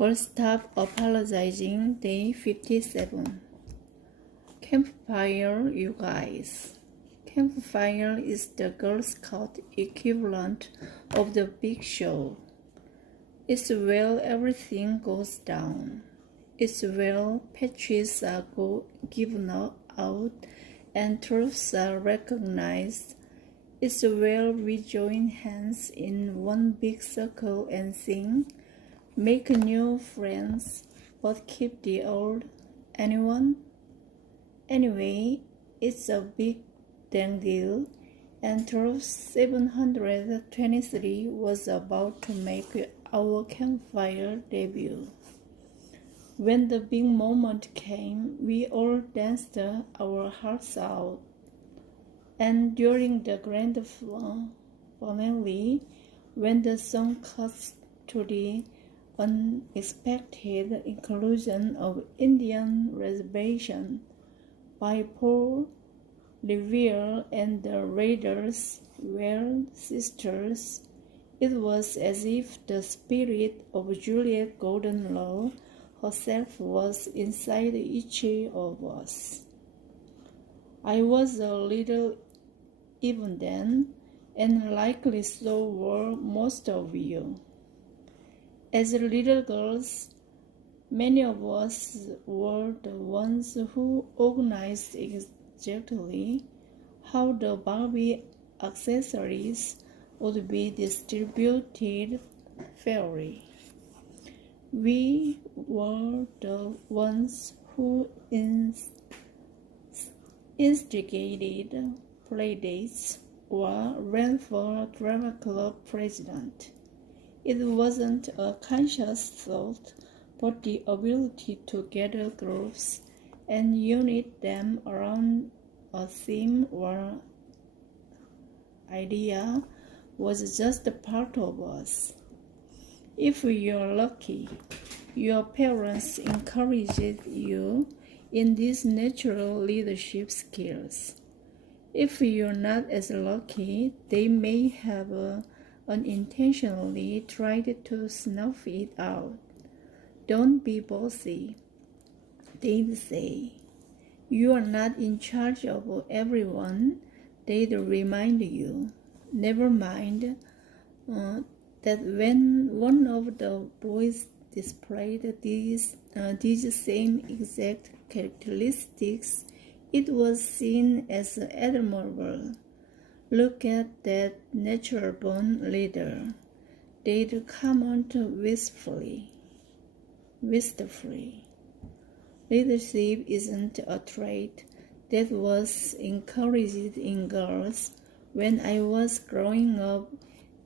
Girl, stop apologizing. Day 57. Campfire, you guys. Campfire is the Girl Scout equivalent of the big show. It's where everything goes down. It's where patches are given out and truths are recognized. It's where we join hands in one big circle and sing, make new friends, but keep the old. Anyone? Anyway, it's a big dang deal, and Troop 723 was about to make our campfire debut. When the big moment came, we all danced our hearts out. And during the grand finale, when the song cuts to the unexpected inclusion of Indian Reservation by Paul Revere and the Raiders were sisters, it was as if the spirit of Juliet Goldenlow herself was inside each of us. I was a little even then, and likely so were most of you. As little girls, many of us were the ones who organized exactly how the Barbie accessories would be distributed fairly. We were the ones who instigated playdates or ran for drama club president. It wasn't a conscious thought, but the ability to gather groups and unite them around a theme or idea was just a part of us. If you're lucky, your parents encouraged you in these natural leadership skills. If you're not as lucky, they may have unintentionally tried to snuff it out. Don't be bossy, they'd say. You are not in charge of everyone, they'd remind you. Never mind that when one of the boys displayed these same exact characteristics, it was seen as admirable. Look at that natural-born leader, they'd comment wistfully. Leadership isn't a trait that was encouraged in girls when I was growing up,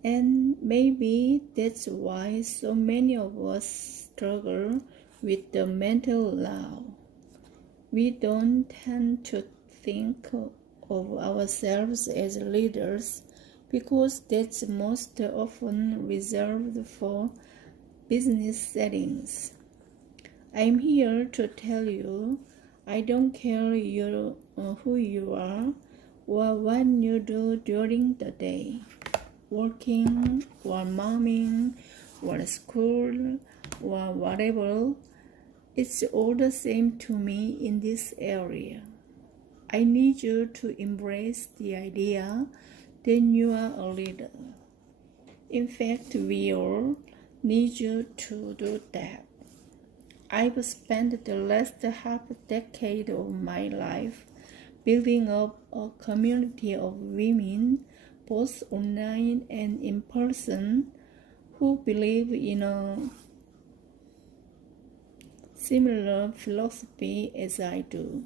and maybe that's why so many of us struggle with the mental law. We don't tend to think of ourselves as leaders because that's most often reserved for business settings. I'm here to tell you, I don't care who you are or what you do during the day, working or momming or school or whatever. It's all the same to me in this area. I need you to embrace the idea that you are a leader. In fact, we all need you to do that. I've spent the last half-decade of my life building up a community of women, both online and in person, who believe in a similar philosophy as I do.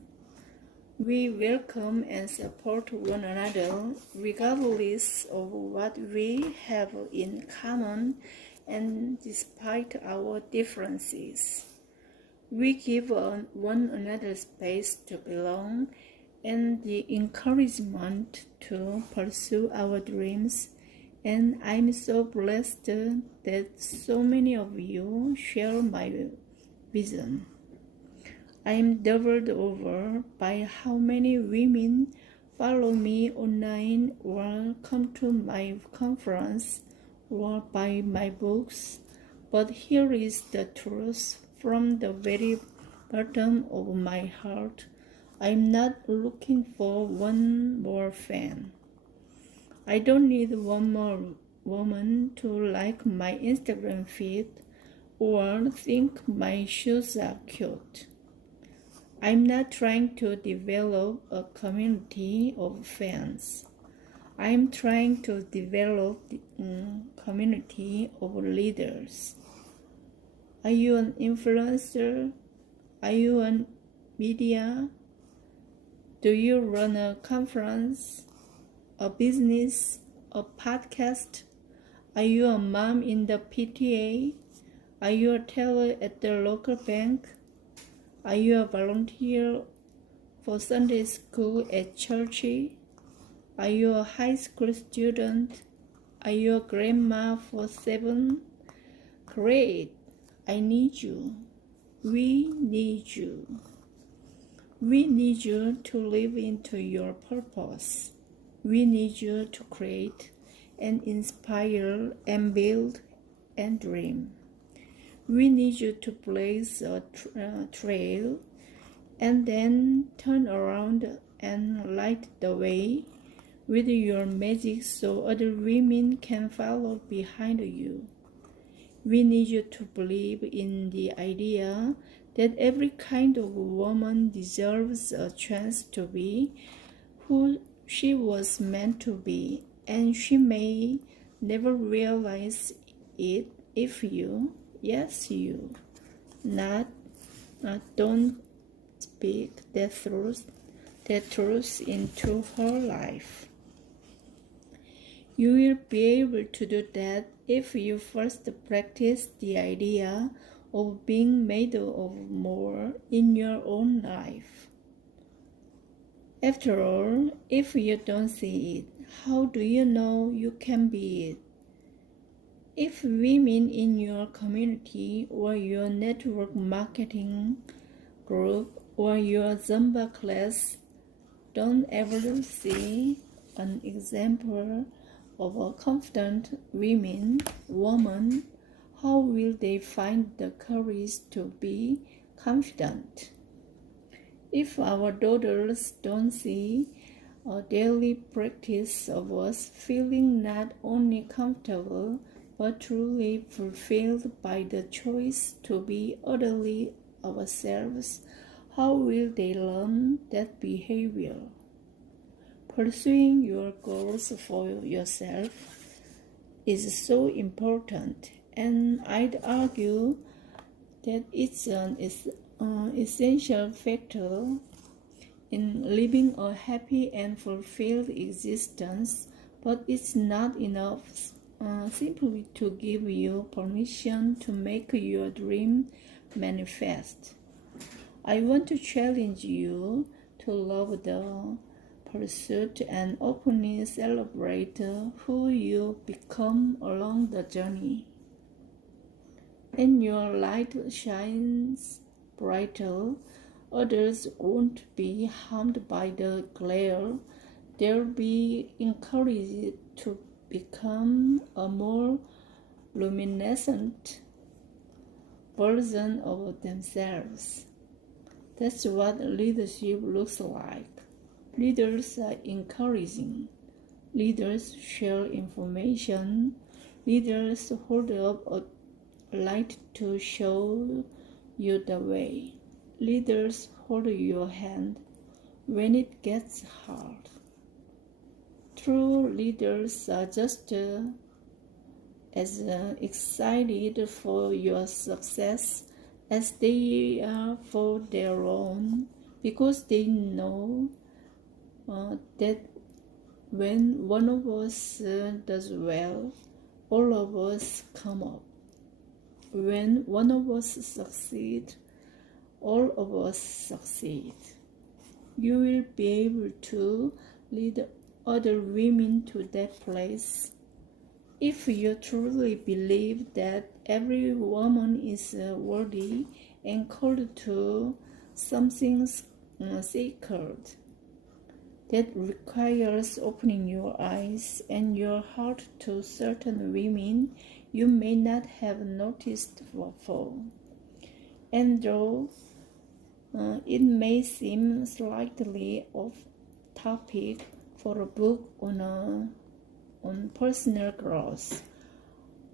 We welcome and support one another regardless of what we have in common and despite our differences. We give one another space to belong and the encouragement to pursue our dreams, and I'm so blessed that so many of you share my vision. I am doubled over by how many women follow me online or come to my conference or buy my books But here is the truth from the very bottom of my heart. I'm not looking for one more fan. I don't need one more woman to like my Instagram feed or think my shoes are cute. I'm not trying to develop a community of fans. I'm trying to develop a community of leaders. Are you an influencer? Are you on media? Do you run a conference, a business, a podcast? Are you a mom in the PTA? Are you a teller at the local bank? Are you a volunteer for Sunday school at church? Are you a high school student? Are you a grandma for 7? Great! I need you. We need you. We need you to live into your purpose. We need you to create and inspire and build and dream. We need you to blaze a trail and then turn around and light the way with your magic so other women can follow behind you. We need you to believe in the idea that every kind of woman deserves a chance to be who she was meant to be, and she may never realize it if you, yes you, don't speak that truth into her life. You will be able to do that if you first practice the idea of being made of more in your own life. After all, if you don't see it, how do you know you can be it? If women in your community or your network marketing group or your Zumba class don't ever see an example of a confident woman, how will they find the courage to be confident? If our daughters don't see a daily practice of us feeling not only comfortable but truly fulfilled by the choice to be utterly ourselves, how will they learn that behavior? Pursuing your goals for yourself is so important, and I'd argue that it's an essential factor in living a happy and fulfilled existence, but it's not enough simply to give you permission to make your dream manifest. I want to challenge you to love the pursuit and openly celebrate who you become along the journey. And your light shines brighter, others won't be harmed by the glare. They'll be encouraged to become a more luminescent version of themselves. That's what leadership looks like. Leaders are encouraging. Leaders share information. Leaders hold up a light to show you the way. Leaders hold your hand when it gets hard. True leaders are just as excited for your success as they are for their own, because they know that when one of us does well, all of us come up. When one of us succeeds, all of us succeed. You will be able to lead other women to that place. If you truly believe that every woman is worthy and called to something sacred, that requires opening your eyes and your heart to certain women you may not have noticed before. And though it may seem slightly off topic for a book on personal growth,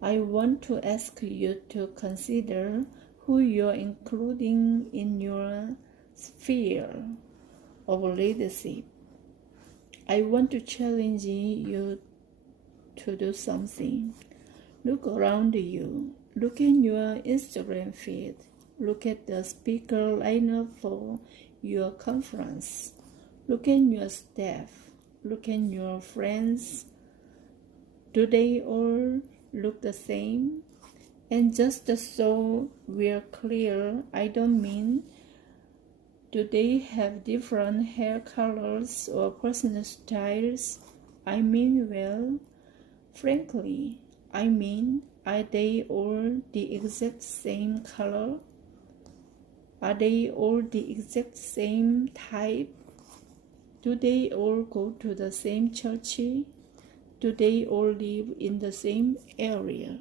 I want to ask you to consider who you're including in your sphere of leadership. I want to challenge you to do something. Look around you. Look at your Instagram feed. Look at the speaker lineup for your conference. Look at your staff. Look at your friends. Do they all look the same? And just so we're clear, I don't mean do they have different hair colors or personal styles. I mean, well, frankly, I mean, are they all the exact same color? Are they all the exact same type? Do they all go to the same church? Do they all live in the same area?